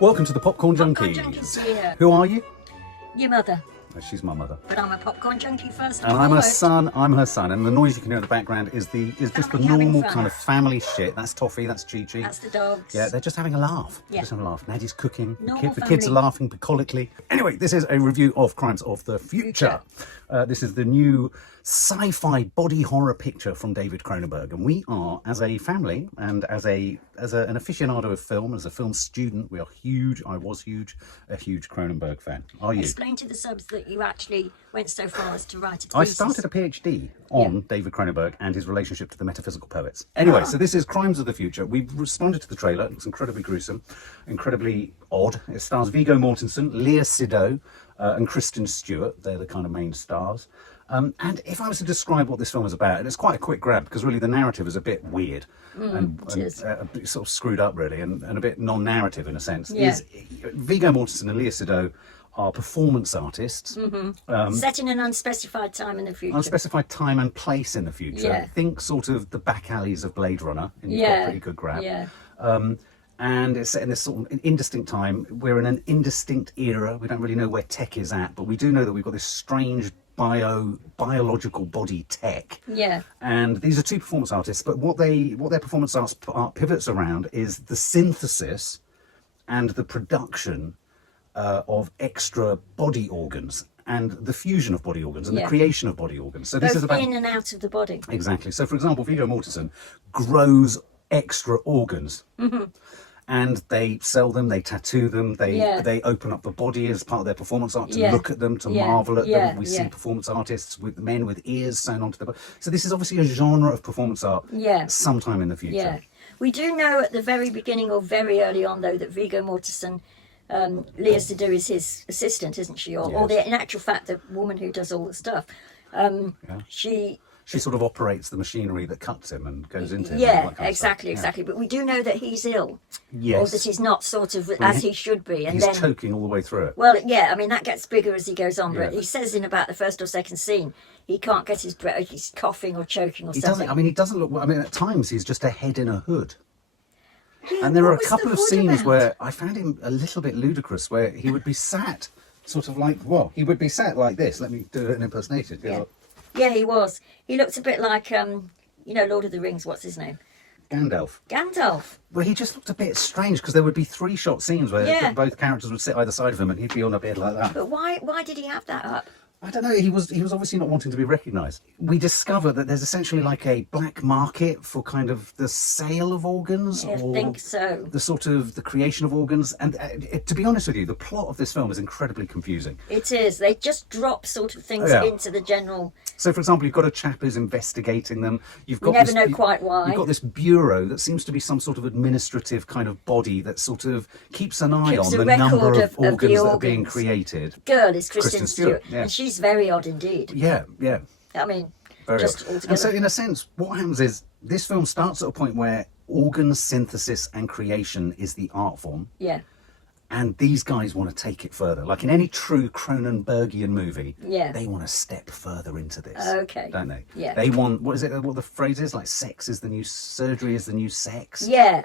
Welcome to the Popcorn Popcorn Junkies. Junkies here. Who are you? Your mother. Oh, she's my mother. But I'm a popcorn junkie first And I'm her son. I'm her son. And the noise you can hear in the background is just the Family having normal fun. kind of family shit. That's Toffee. That's Chi-Chi. That's the dogs. Yeah, they're just having a laugh. Yeah. Just having a laugh. Nadie's cooking. Normal The kids are family. laughing bucolically. Anyway, this is a review of Crimes of the Future. This is the new sci-fi body horror picture from David Cronenberg. And we are, as a family and as an aficionado of film, as a film student, we are huge. I was a huge Cronenberg fan. Are you? Explain to the subs that you actually went so far as to write a I thesis. started a PhD on David Cronenberg and his relationship to the metaphysical poets. Anyway, so this is Crimes of the Future. We've responded to the trailer. It looks incredibly gruesome, incredibly odd. It stars Viggo Mortensen, Léa Seydoux, and Kristen Stewart. They're the kind of main stars. And if I was to describe what this film is about, it's quite a quick grab because really the narrative is a bit weird and a bit sort of screwed up really and a bit non-narrative in a sense. Yeah. Viggo Mortensen and Léa Seydoux are performance artists. Set in an unspecified time in the future. Unspecified time and place in the future. Yeah. Think sort of the back alleys of Blade Runner, and you've got a pretty good grab. Yeah. And it's set in this sort of indistinct time. We're in an indistinct era. We don't really know where tech is at, but we do know that we've got this strange biological body tech. Yeah. And these are two performance artists, but what their performance art pivots around is the synthesis and the production of extra body organs and the fusion of body organs and the creation of body organs. So this Both is about in and out of the body. exactly. So for example, Viggo Mortensen grows extra organs. And they sell them, they tattoo them, they open up the body as part of their performance art to look at them, to marvel at them. We see performance artists with men with ears sewn onto their body. So this is obviously a genre of performance art sometime in the future. Yeah. We do know at the very beginning or very early on, though, that Viggo Mortensen, Léa Seydoux is his assistant, isn't she? Or in actual fact, the woman who does all the stuff. She sort of operates the machinery that cuts him and goes into him. Yeah, and all that kind of exactly. But we do know that he's ill. Yes. Or that he's not sort of as he should be. And He's then, choking all the way through it. well, yeah, I mean, that gets bigger as he goes on. But he says in about the first or second scene, he can't get his breath, he's coughing or choking or something. He doesn't look, at times he's just a head in a hood. And there are a couple of scenes where I found him a little bit ludicrous, where he would be sat sort of like, he would be sat like this. Let me do an impersonation. Yeah, he was. He looked a bit like, Lord of the Rings, what's his name? Gandalf. Well, he just looked a bit strange because there would be 3-shot scenes where both characters would sit either side of him and he'd be on a bed like that. But why did he have that up? I don't know, he was obviously not wanting to be recognised. We discover that there's essentially like a black market for kind of the sale of organs. I or think so. The sort of the creation of organs. And to be honest with you, the plot of this film is incredibly confusing. It is. They just drop sort of things into the general... So, for example, you've got a chap who's investigating them. You've got You never know quite why. You've got this bureau that seems to be some sort of administrative kind of body that sort of keeps an eye on the number of organs that are being created. Girl is Kristen Stewart. Yeah. And she's very odd indeed. Yeah. I mean, Very just odd. altogether. And so, in a sense, what happens is this film starts at a point where organ synthesis and creation is the art form. Yeah. And these guys want to take it further. Like in any true Cronenbergian movie, Yeah. they want to step further into this. Okay. Don't they? Yeah. They want, what the phrase is? Like sex is the new surgery is the new sex. Yeah,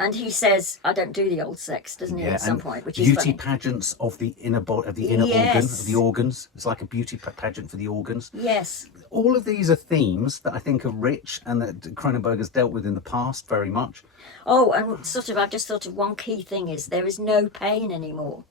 and he says, "I don't do the old sex," doesn't he? At some point, which is beauty funny. pageants of the inner organ, of the organs. It's like a beauty pageant for the organs. Yes. All of these are themes that I think are rich and that Cronenberg has dealt with in the past very much. Oh, and I've just thought of one key thing is there is no pain anymore.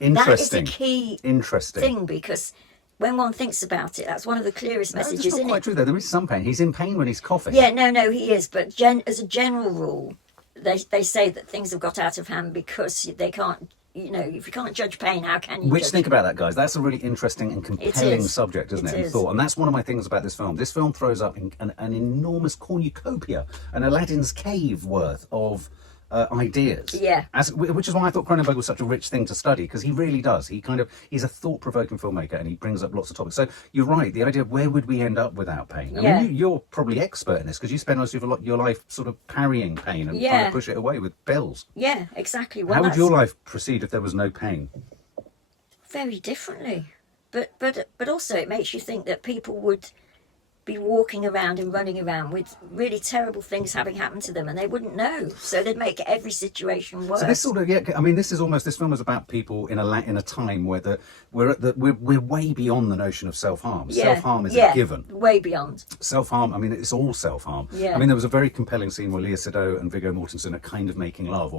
Interesting. That is a key thing because when one thinks about it, that's one of the clearest messages, That's not isn't quite it? true though. There is some pain. He's in pain when he's coughing. Yeah, no, he is. But as a general rule, they say that things have got out of hand because they can't. If you can't judge pain, how can you? Think about that, guys. That's a really interesting and compelling subject, isn't it? And thought. And that's one of my things about this film. This film throws up an enormous cornucopia, an Aladdin's cave worth of ideas. Yeah. Which is why I thought Cronenberg was such a rich thing to study, because he really does. He's a thought-provoking filmmaker, and he brings up lots of topics. So you're right. The idea of where would we end up without pain? I mean, you're probably expert in this because you spend most of your life sort of parrying pain and trying to push it away with pills. Yeah, exactly. How would your life proceed if there was no pain? Very differently, but also it makes you think that people would be walking around and running around with really terrible things having happened to them, and they wouldn't know. So they'd make every situation worse. So this sort of, yeah, I mean, this film is about people in a time where we're way beyond the notion of self-harm. Self-harm is a given. Way beyond. Self-harm, I mean, it's all self-harm. Yeah. I mean, there was a very compelling scene where Léa Seydoux and Viggo Mortensen are kind of making love,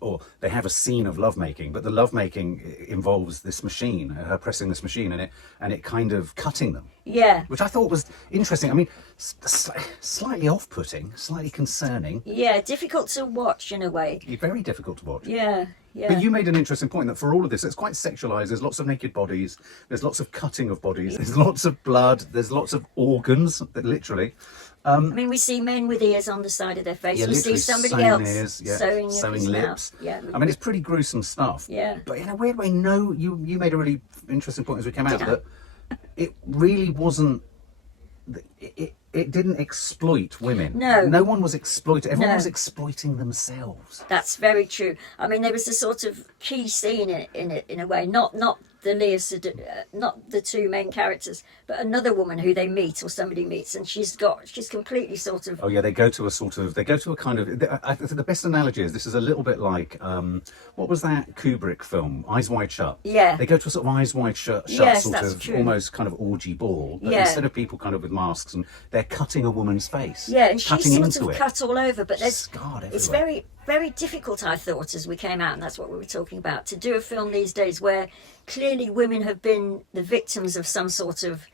or they have a scene of lovemaking, but the lovemaking involves this machine, her pressing this machine, and it kind of cutting them. Yeah. Which I thought was interesting. I mean, slightly off-putting, slightly concerning. Yeah, difficult to watch in a way. Very difficult to watch. Yeah, yeah. But you made an interesting point that for all of this, it's quite sexualised. There's lots of naked bodies. There's lots of cutting of bodies. There's lots of blood. There's lots of organs, literally. I mean, we see men with ears on the side of their face. Yeah, we see somebody sewing else ears, yeah, sewing sewing his lips. mouth. Yeah. I mean, it's pretty gruesome stuff. Yeah. But in a weird way, no, you made a really interesting point as we came out that it really wasn't. It didn't exploit women. No one was exploited. Everyone was exploiting themselves. That's very true. I mean, there was a sort of key scene in it in a way. Not the Léa Seydoux, not the two main characters, but another woman who they meet or somebody meets, and she's completely sort of. Oh yeah, they go to a kind of. I think the best analogy is this is a little bit like what was that Kubrick film, Eyes Wide Shut? Yeah. They go to a sort of Eyes Wide Shut Yes, sort that's of true. almost kind of orgy ball, but Yeah. instead of people kind of with masks, and they're cutting a woman's face. Yeah, and she's cutting sort into of it. cut all over, but there's Scarred it's everywhere. very, very difficult, I thought, as we came out, and that's what we were talking about, to do a film these days where clearly women have been the victims of some sort of,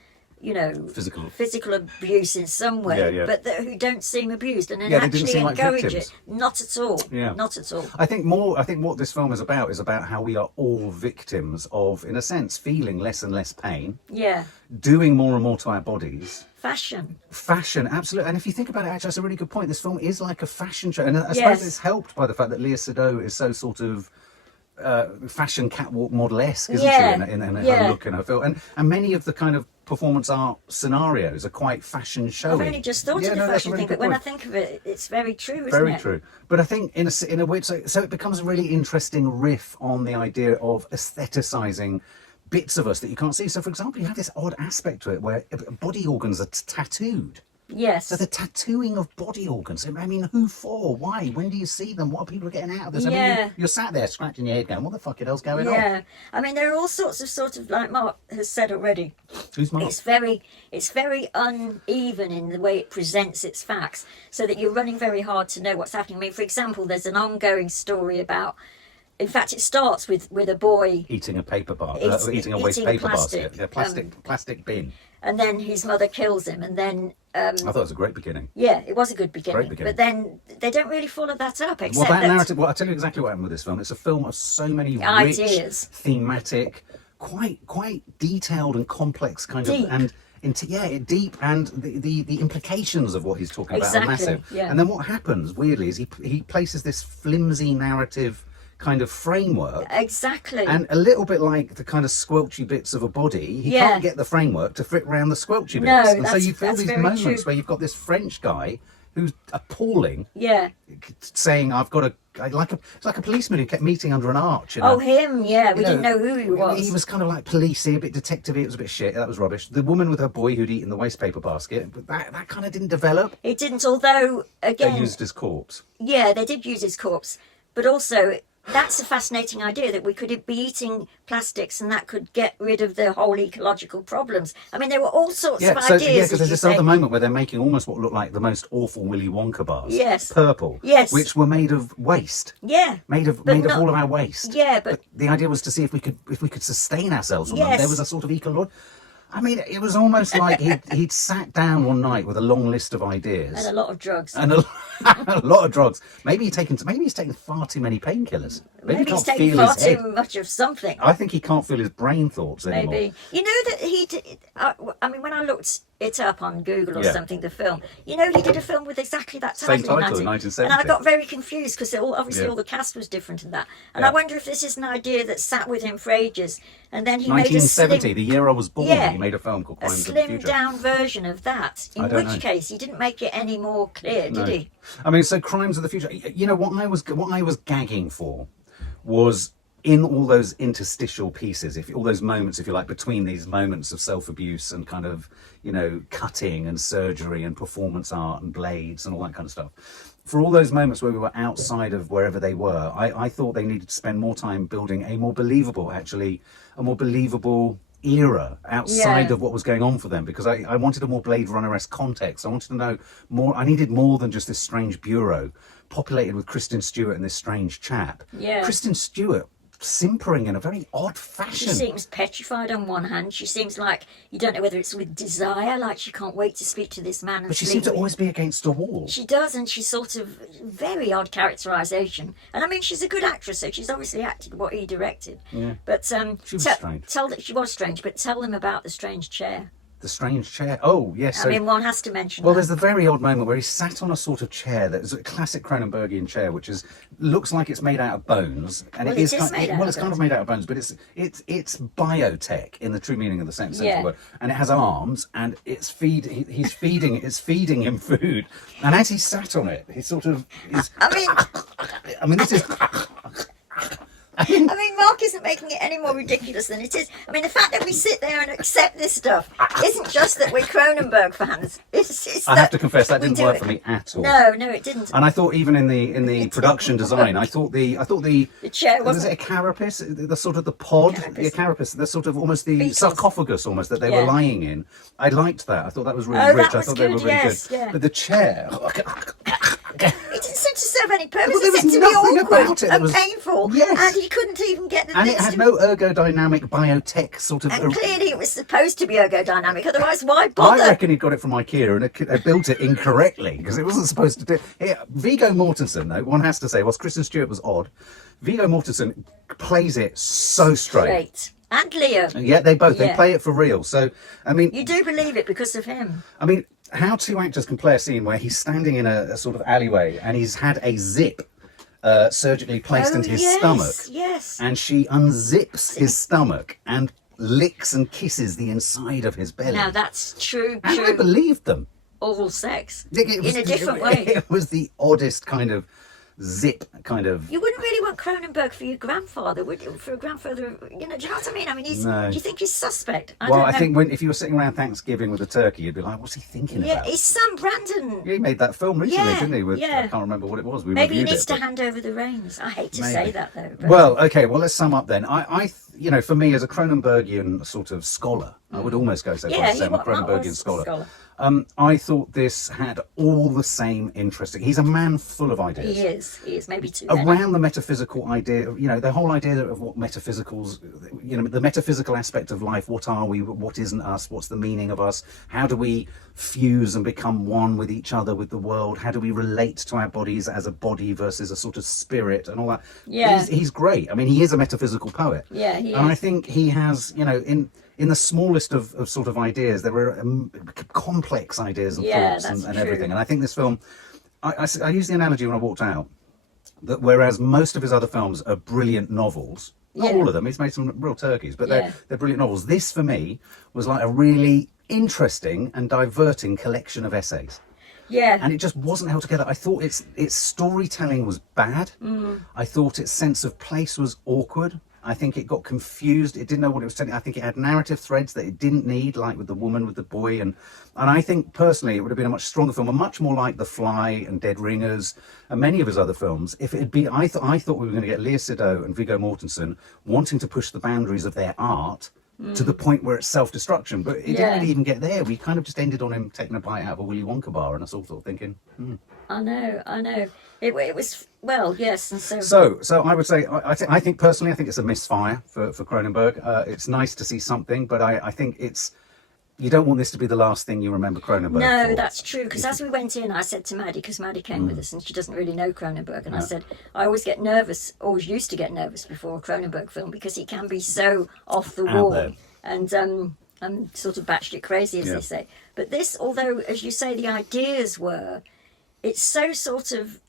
physical abuse in some way, but who don't seem abused and then Yeah, they didn't actually seem like encourage victims. it. Not at all. Yeah. Not at all. I think what this film is about how we are all victims of, in a sense, feeling less and less pain, Yeah. doing more and more to our bodies. Fashion. Fashion, absolutely. And if you think about it, actually, that's a really good point. This film is like a fashion show. And I Yes. suppose it's helped by the fact that Léa Seydoux is so sort of fashion catwalk model-esque, isn't Yeah. she, in her Yeah. look and her film. And many of the kind of performance art scenarios are quite fashion showy. I've only just thought of the no, that's a fashion really thing, good but when I point. think of it, it's very true, isn't Very it? true. But I think in a way, so it becomes a really interesting riff on the idea of aestheticizing bits of us that you can't see. So, for example, you have this odd aspect to it where body organs are tattooed. Yes. So the tattooing of body organs. I mean, who for? Why? When do you see them? What are people getting out of this? I Yeah. mean, you're sat there scratching your head going, what the fuck hell's going on? Yeah. I mean, there are all sorts of like Mark has said already. Who's Mark? It's very uneven in the way it presents its facts, so that you're running very hard to know what's happening. I mean, for example, there's an ongoing story about. In fact, it starts with a boy Eating a paper eating a waste eating paper plastic, basket. Yeah, plastic bin. and then his mother kills him, and then I thought it was a great beginning. yeah, it was a good beginning. Great beginning. But then they don't really follow that up, Well, except that that narrative. Well, I'll tell you exactly what happened with this film. It's a film of so many rich, Ideas. thematic, quite detailed and complex kind Deep. of and deep, and the implications of what he's talking about are Exactly, massive. yeah. And then what happens weirdly is he places this flimsy narrative kind of framework. exactly. And a little bit like the kind of squelchy bits of a body, he Yeah. can't get the framework to fit around the squelchy No, bits. And so that's- you feel that's these very moments true. where you've got this French guy who's appalling, yeah. saying, "I've got it's like a policeman who kept meeting under an arch." Oh, him. Yeah, we you didn't know who he was. He was kind of like policey, a bit detective-y. It was a bit shit. That was rubbish. The woman with her boy who'd eaten the waste paper basket, but that kind of didn't develop. It didn't. Although They again, used his corpse. yeah, they did use his corpse, but also. That's a fascinating idea that we could be eating plastics and that could get rid of the whole ecological problems. I mean, there were all sorts of Because ideas. there's this other moment where they're making almost what look like the most awful Willy Wonka bars. Yes. Purple. Yes. Which were made of waste. Yeah. Made of not- all of our waste. Yeah, but the idea was to see if we could sustain ourselves from them. Yes. There was a sort of ecological. I mean, it was almost like he'd sat down one night with a long list of ideas and a lot of drugs. and a lot of drugs. Maybe he's taken far too many painkillers. Maybe he Maybe he's can't taking feel far his head. too much of something. I think he can't feel his brain thoughts anymore. Maybe. You know that he did, I mean, when I looked it up on Google or Yeah. something, the film, you know, he did a film with exactly that Same title, title in 1970. And I got very confused because obviously Yeah. all the cast was different in that. And Yeah. I wonder if this is an idea that sat with him for ages. And then he made a 1970, slim, the year I was born, Yeah. he made a film called a Crimes of the slimmed Future. down version of that. In I don't which know. case, he didn't make it any more clear, did he? I mean, so Crimes of the Future. You know what I was gagging for was in all those interstitial pieces, all those moments, if you like, between these moments of self-abuse and kind of, you know, cutting and surgery and performance art and blades and all that kind of stuff, for all those moments where we were outside of wherever they were, I thought they needed to spend more time building a more believable era outside of what was going on for them, because I wanted a more Blade Runner-esque context. I wanted to know more. I needed more than just this strange bureau populated with Kristen Stewart and this strange chap. Yeah. Kristen Stewart simpering in a very odd fashion. She seems petrified on one hand. She seems like you don't know whether it's with desire, like she can't wait to speak to this man. But she seems to always be against a wall. She does, and she's sort of very odd characterisation. And I mean, she's a good actress, so she's obviously acted what he directed. Yeah. But she was strange. She was strange, but tell them about the strange chair. The strange chair. Oh, yes. I mean, one has to mention Well, that. there's the very odd moment where he's sat on a sort of chair that is a classic Cronenbergian chair, which looks like it's made out of bones, and Well, it's kind of made out of bones, but it's biotech in the true meaning of the sense of Yeah. the word, and it has arms, and he's feeding him food, and as he sat on it, he sort of is. I mean, this is. I mean, Mark isn't making it any more ridiculous than it is. I mean, the fact that we sit there and accept this stuff isn't just that we're Cronenberg fans. I have to confess that didn't work for me at all. No, it didn't. And I thought even in the production design, I thought the chair was it a carapace, the sort of the pod, the carapace, the sort of almost the sarcophagus almost that they were lying in. I liked that. I thought that was really rich. I thought they were really good. Yeah. But the chair. It didn't seem to serve any purpose. Well, there It seemed was to be nothing awkward about it. and painful. Yes. And he couldn't even get the And things it had to... no ergodynamic biotech sort of. And clearly it was supposed to be ergodynamic, otherwise why bother? I reckon he got it from IKEA and they built it incorrectly because it wasn't supposed to do. Viggo Mortensen, though, one has to say, whilst Kristen Stewart was odd, Viggo Mortensen plays it so straight. Great. And Leo. Yeah, they play it for real. So, I mean, you do believe it because of him. I mean, how two actors can play a scene where he's standing in a sort of alleyway and he's had a zip surgically placed into his stomach. Yes. And she unzips his stomach and licks and kisses the inside of his belly. Now that's true. And I believed them. Oral sex. It was, in a different way. It was the oddest kind of zip kind of. You wouldn't really want Cronenberg for your grandfather, would you? For a grandfather, do you know what I mean? I mean, do you think he's suspect? I think if you were sitting around Thanksgiving with a turkey, you'd be like, what's he thinking about? Yeah, his son Brandon. Yeah, he made that film recently, didn't he? I can't remember what it was. Maybe he needs to hand over the reins. I hate to say that, though. But... Well, okay, let's sum up then. I for me, as a Cronenbergian sort of scholar, I would almost go so far as to say I'm a Cronenbergian scholar. I thought this had all the same interesting. He's a man full of ideas. He is maybe too around many. the metaphysical idea. The whole idea of what metaphysicals. The metaphysical aspect of life. What are we? What isn't us? What's the meaning of us? How do we fuse and become one with each other, with the world? How do we relate to our bodies as a body versus a sort of spirit and all that? Yeah, he's great. I mean, he is a metaphysical poet. Yeah, he is. And I think he has, in the smallest of sort of ideas, there were complex ideas and thoughts and everything. And I think this film, I used the analogy when I walked out, that whereas most of his other films are brilliant novels, not all of them, he's made some real turkeys, but they're brilliant novels. This, for me, was like a really interesting and diverting collection of essays. Yeah. And it just wasn't held together. I thought its storytelling was bad. I thought its sense of place was awkward. I think it got confused. It didn't know what it was telling. I think it had narrative threads that it didn't need, like with the woman, with the boy. And I think, personally, it would have been a much stronger film, and much more like The Fly and Dead Ringers and many of his other films. If it had been, I thought we were going to get Léa Seydoux and Viggo Mortensen wanting to push the boundaries of their art to the point where it's self-destruction. But it didn't really even get there. We kind of just ended on him taking a bite out of a Willy Wonka bar, and I sort of thinking, I know. It was, well, yes. And so I would say, I think personally, I think it's a misfire for Cronenberg. It's nice to see something, but I think you don't want this to be the last thing you remember Cronenberg No, for. That's true, because as we went in, I said to Maddie, because Maddie came with us and she doesn't really know Cronenberg, and I said, I always get nervous, always used to get nervous before a Cronenberg film, because he can be so off the wall and sort of batshit crazy, as they say. But this, although, as you say, the ideas were, it's so sort of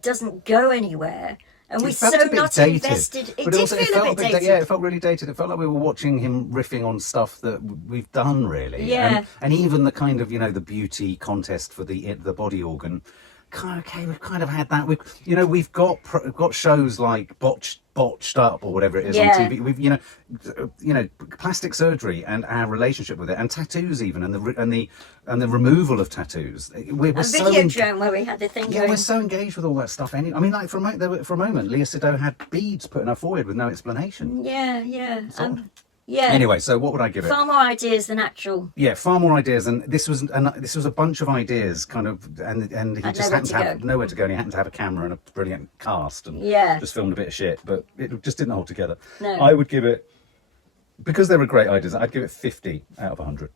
doesn't go anywhere. And we're so not invested. It did feel a bit dated. Yeah, it felt really dated. It felt like we were watching him riffing on stuff that we've done, really. Yeah. And even the kind of, the beauty contest for the body organ. Okay, we've kind of had that. We've got shows like Botched botched up or whatever it is Yeah. on TV. We've you know plastic surgery and our relationship with it, and tattoos even, and the removal of tattoos. We're A so Videodrome where we had the thing yeah, going. we're so engaged with all that stuff. I mean, like for a moment, Léa Seydoux had beads put in her forehead with no explanation. Yeah. Yeah. Anyway, so what would I give it? Far more ideas than actual. Yeah, far more ideas, and this was a bunch of ideas, kind of, and he just happened to have nowhere to go, and he happened to have a camera and a brilliant cast, and just filmed a bit of shit, but it just didn't hold together. No. I would give it, because there were great ideas, I'd give it 50 out of 100.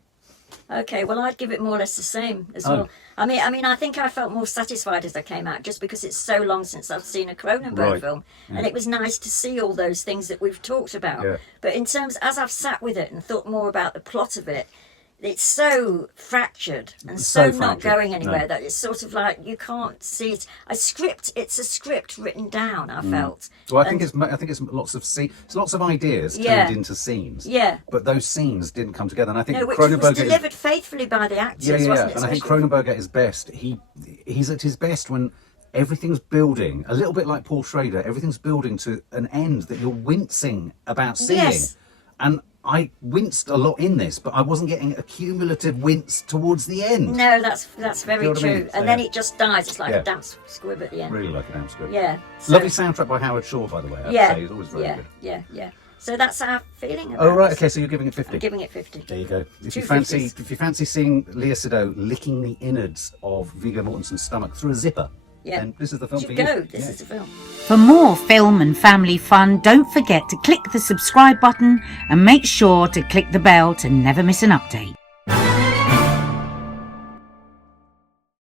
Okay, well, I'd give it more or less the same as well. I mean, I think I felt more satisfied as I came out, just because it's so long since I've seen a Cronenberg film, and it was nice to see all those things that we've talked about. Yeah. But in terms, as I've sat with it and thought more about the plot of it, it's so fractured and so not going anywhere that it's sort of like you can't see it. It's a script written down. I felt. Well, I think it's lots of ideas turned into scenes. Yeah. But those scenes didn't come together, and I think No, which Cronenberg was delivered faithfully by the actors, wasn't it? And I think Cronenberg at his best, he's at his best when everything's building, a little bit like Paul Schrader, everything's building to an end that you're wincing about seeing. Yes. And I winced a lot in this, but I wasn't getting a cumulative wince towards the end. No, that's very You know what I true. mean? So, and then it just dies. It's like Yeah. a damp squib at the end. Really like a damn script. Yeah. So, Lovely soundtrack by Howard Shore, by the way. I have to say. He's always very good. Yeah. So that's our feeling about Oh right, this. okay. So you're giving it 50. I'm giving it 50. There you go. If you 250s. fancy seeing Léa Seydoux licking the innards of Viggo Mortensen's stomach through a zipper, then this is the film Should for go. you. This is the film. For more film and family fun, don't forget to click the subscribe button and make sure to click the bell to never miss an update.